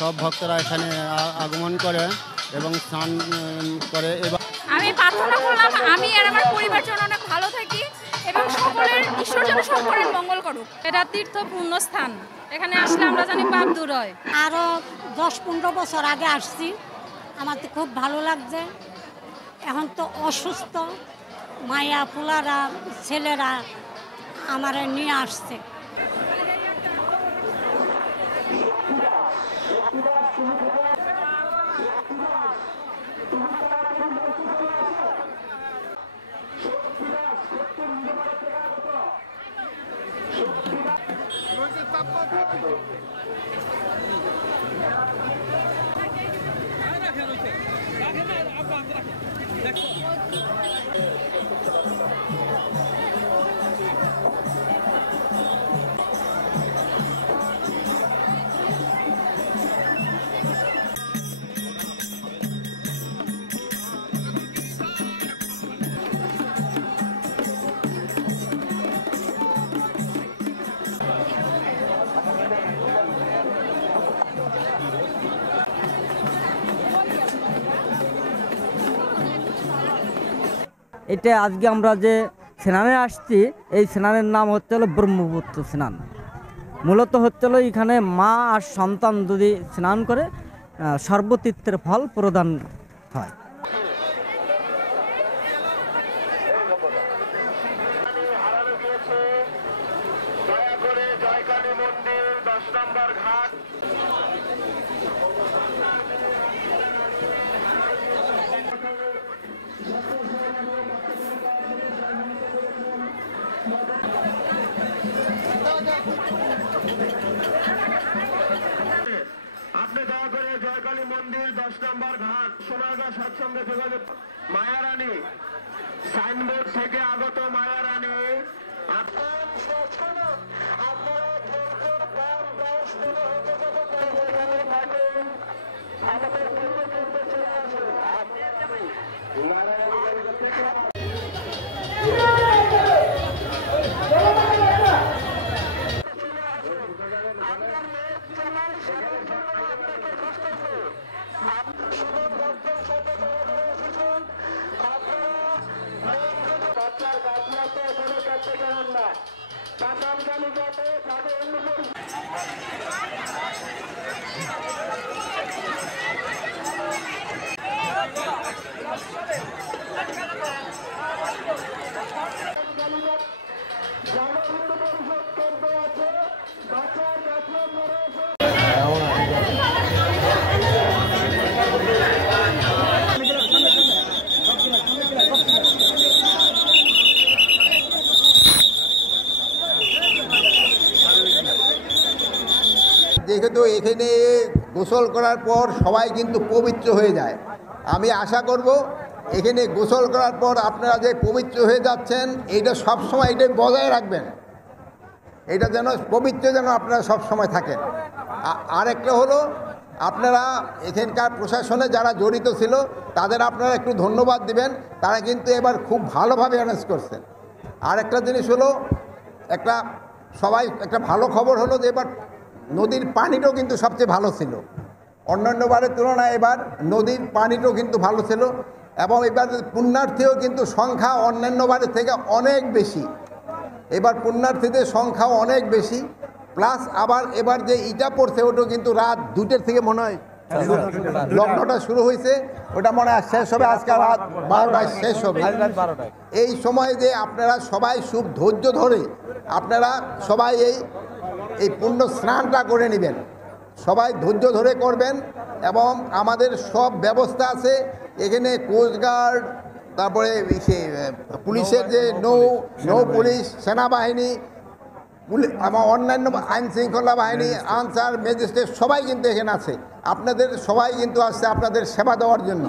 সব ভক্তরা এখানে আগমন করে এবং স্নান করে। এবার আমি প্রার্থনা করলাম আমি আর আমার পরিবার যেন অনেক ভালো থাকি এবং সকলের ঈশ্বর যেন সকলের মঙ্গল করুক। এটা তীর্থপূর্ণ স্থান, এখানে আসলে আমরা জানি পাপ দূর হয়। আরও 10-15 বছর আগে আসছি, আমার তো খুব ভালো লাগছে। এখন তো অসুস্থ মায়া পোলারা ছেলেরা আমার নিয়ে আসছে। এটা আজকে আমরা যে স্নানে আসছি, এই স্নানের নাম হচ্ছে হলো ব্রহ্মপুত্র স্নান। মূলত হচ্ছে হলো এখানে মা আর সন্তান যদি স্নান করে সর্বতীর্থের ফল প্রদান হয়। আপনি দয়া করে জয়কালী মন্দির 10 নম্বর ঘাট সোনারগাঁ সৎসঙ্গে যোগাযোগ। মায়ারানী সাইনবোর্ড থেকে আগত মায়ারানী যেহেতু এখানে গোসল করার পর সবাই কিন্তু পবিত্র হয়ে যায়, আমি আশা করব এখানে গোসল করার পর আপনারা যে পবিত্র হয়ে যাচ্ছেন এইটা সবসময় এটা বজায় রাখবেন, এটা যেন পবিত্র যেন আপনারা সবসময় থাকেন। আরেকটা হলো আপনারা এখানকার প্রশাসনে যারা জড়িত ছিল তাদের আপনারা একটু ধন্যবাদ দিবেন, তারা কিন্তু এবার খুব ভালোভাবে অ্যারেঞ্জ করছেন। আরেকটা জিনিস হলো একটা ভালো খবর হলো যে এবার নদীর পানিটাও কিন্তু সবচেয়ে ভালো ছিল, অন্যান্য বারের তুলনায় এবার নদীর পানিটাও কিন্তু ভালো ছিল এবং এবার পুণ্যার্থীও কিন্তু সংখ্যা অন্যান্য বারের থেকে অনেক বেশি, এবার পুণ্যার্থীদের সংখ্যাও অনেক বেশি। প্লাস আবার এবার যে ইটা পড়ছে ওটাও কিন্তু রাত 2টার থেকে মনে হয় লগ্নটা শুরু হয়েছে, ওটা মনে হয় শেষ হবে আজকে রাত 12টায় শেষ হবে। এই সময় যে আপনারা সবাই খুব ধৈর্য ধরে আপনারা সবাই এই পুণ্য স্নানটা করে নেবেন, সবাই ধৈর্য ধরে করবেন এবং আমাদের সব ব্যবস্থা আছে এখানে কোস্টগার্ড, তারপরে পুলিশের যে নৌ পুলিশ, সেনাবাহিনী, আমার অন্যান্য আইন শৃঙ্খলা বাহিনী, আনসার, ম্যাজিস্ট্রেট সবাই কিন্তু এখানে আছে। আপনাদের সবাই কিন্তু আসছে আপনাদের সেবা দেওয়ার জন্য।